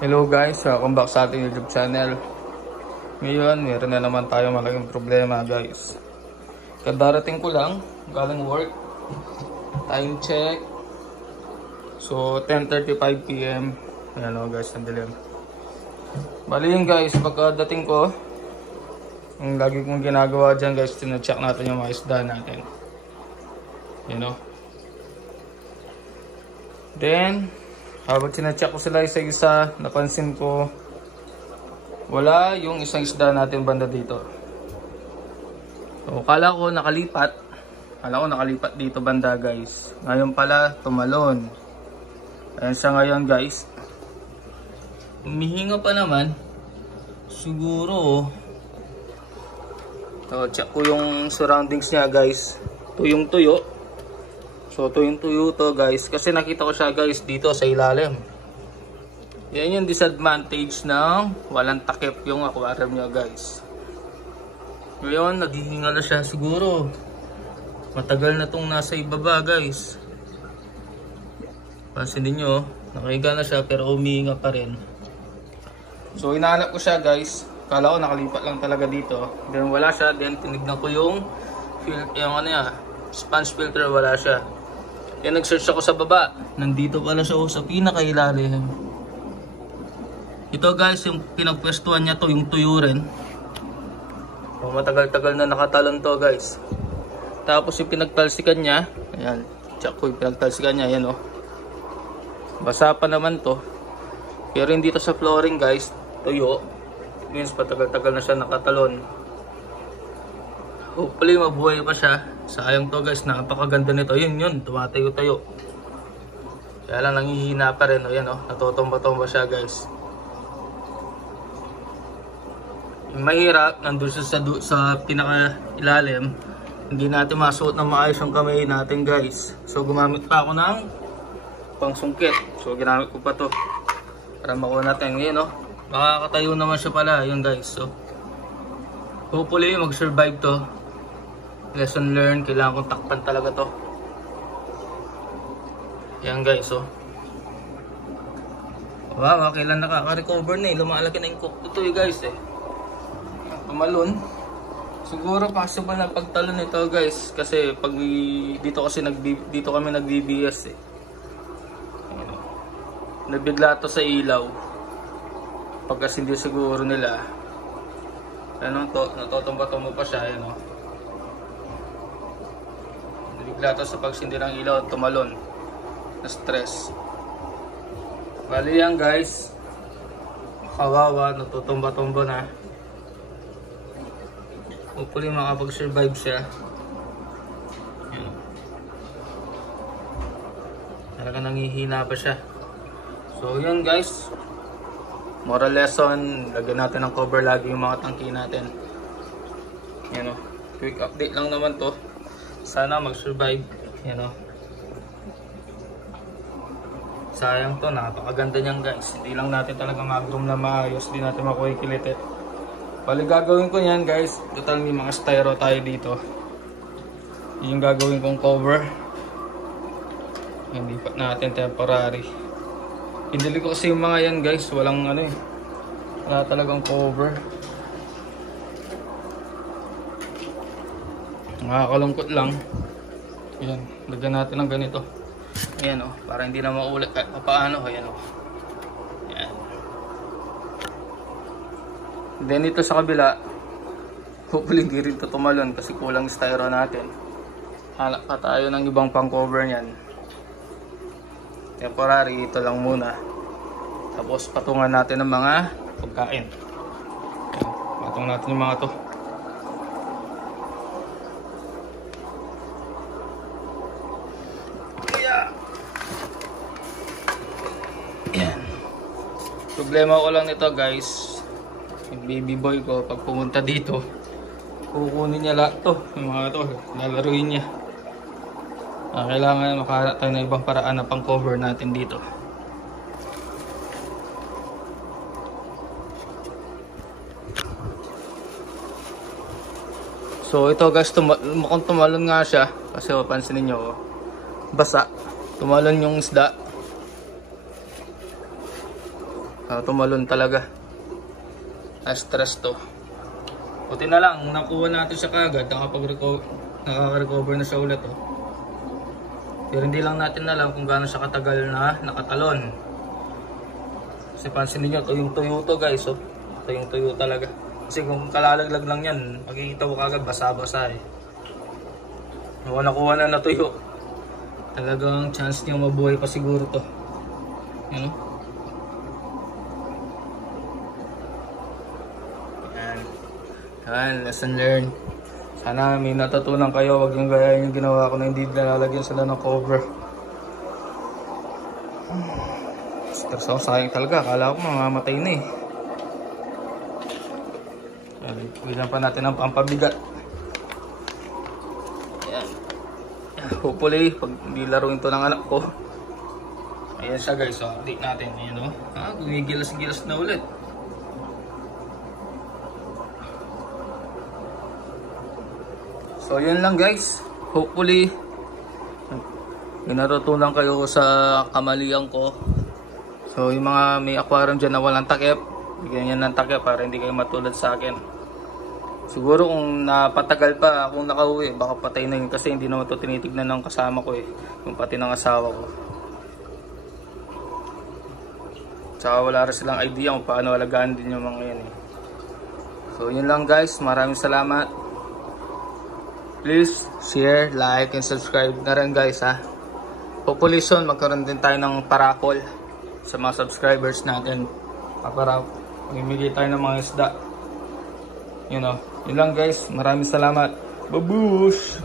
Hello guys, welcome back sa ating YouTube channel. Ngayon, meron na naman tayo malaking problema guys. Kadarating ko lang, galing work. Time check. So, 10:35 PM. Ayan o guys, ang dilim. Bali yun guys, pagkadating ko, ang lagi kong ginagawa dyan guys, tinacheck natin yung mga isda natin. You know? Then, habang sinacheck ko sila isa-isa, napansin ko wala yung isang isda natin banda dito. So, kala ko nakalipat dito banda guys. Ngayon pala tumalon. Ayan siya ngayon guys. Humihinga pa naman. Siguro so, check ko yung surroundings niya guys. Tuyong tuyo. So, tuyong-tuyo to guys. Kasi nakita ko siya guys dito sa ilalim. Yan yung disadvantage ng walang takip yung aquarium niya guys. Ngayon, naghihinga na siya siguro. Matagal na tong nasa ibaba guys. Pansinin nyo, nakahiga na siya pero umihinga pa rin. So, hinahanap ko siya guys. Kala ko nakalipat lang talaga dito. Then wala siya. Then tinignan ko yung sponge filter, wala siya. Yan, nag-search ako sa baba. Nandito pala siya sa pinakailalim. Ito guys, yung pinagpwestuhan niya to, yung tuyo rin. So, matagal-tagal na nakatalon to guys. Tapos yung pinagtalsikan niya, ayan, check ko yung pinagtalsikan niya, ayan o. Basa pa naman to. Pero hindi to sa flooring guys, tuyo. Means patagal-tagal na siya nakatalon. Hopefully mabuhay pa siya. Sayang to guys, napakaganda nito. Yun, tumatayo-tayo. Kaya lang nangihina pa rin. O yan o, natutumba-tumba siya guys. Yung mahirap, nandun siya sa pinaka-ilalim. Hindi natin masuot na maayos yung kamay natin guys. So gumamit pa ako ng pangsungkit. So ginamit ko pa to para makuha natin. Yan o, makakatayo naman siya pala. Yun guys. So hopefully mag-survive to. Lesson learned, kailangan kong takpan talaga to. Yan guys, oh. Wow, kailan nakaka-recover na eh. Lumalaki na yung cook ito eh guys eh. Tumalon. Siguro possible na pagtalon nito guys. Kasi pag dito kami nag-BBS eh. Nabigla to sa ilaw. Pagkas hindi siguro nila. Ano to, natutumba-tumba pa siya, ano. Bigla to sa pagsindi ng ilaw, tumalon. Na-stress. Bali yan guys. Kawawa, natutumba-tumba na. Hopefully makapag-survive siya. Yan. Talaga nangihina pa siya. So yun guys. Moral lesson, lagyan natin ng cover lagi yung mga tangki natin. Yan o. Quick update lang naman to. Sana mag-survive. Yan o. Sayang to, napakaganda niyan guys. Hindi lang natin talaga mag-groom na maayos. Hindi natin makukikilit eh. Bali gagawin ko yan guys. Total may mga styro tayo dito. Yung gagawin kong cover. Hindi pa natin temporary. Pindili ko kasi yung mga yan guys. Walang ano eh. Wala talagang cover. Nakakalungkot lang. Ayan, lagyan natin ng ganito. Ayan o, para hindi na maulit kahit paano. Ayan o. Ayan. Then ito sa kabila, hopefully hindi rin ito tumalon kasi kulang styro natin. Hanap pa tayo ng ibang pang cover niyan. Temporary, ito lang muna. Tapos patungan natin ng mga pagkain. Ayan, patungan natin yung mga to. Problema ko lang nito guys, yung baby boy ko pag pumunta dito, kukunin niya lahat to, yung mga to, lalaruin niya. Kailangan makahanap tayo ng ibang paraan na pang cover natin dito. So ito guys, mukhang tumalon nga siya kasi pansinin nyo, basa, tumalon yung isda. Tumalon talaga. Na-stress to. Buti na lang, nakuha natin siya kagad, nakaka-recover na siya ulit. Oh. Pero hindi lang natin alam kung gaano siya katagal na nakatalon. Kasi pansin niyo, ito yung tuyo to guys. Oh. Ito yung tuyo talaga. Kasi kung kalalaglag lang yan, makikita mo kagad basa-basa eh. Nakuha na natuyo. Talagang chance niyo mabuhay pa siguro to. Yan o. Yan, lesson learned. Sana may natutunan kayo. Huwag yung gaya yung ginawa ko na hindi nalalagyan sila ng cover. Stress ako, sayang talaga. Akala ko mamamatay na eh. Bigyan pa natin ng pampabigat. Ayan. Hopefully, pag hindi laruin to ng anak ko. Ayan siya guys. So, update natin. Ayan o. Gumigilas-gilas na ulit. So yun lang guys, hopefully may natutunan kayo sa kamalian ko. So yung mga may aquarium dyan na walang takip, bigyan yan ng takip para hindi kayo matulad sa akin. Siguro kung napatagal pa akong nakauwi, baka patay na yun kasi hindi naman ito tinitignan ng kasama ko eh, yung pati ng asawa ko. Tsaka wala rin silang idea kung paano alagaan din yung mga yan eh. So yun lang guys, maraming salamat. Please share, like, and subscribe na rin guys ha. Hopefully soon magkaroon din tayo ng parapol sa mga subscribers natin. Para mamimigay tayo ng mga isda. You know, yun lang guys. Maraming salamat. Babush!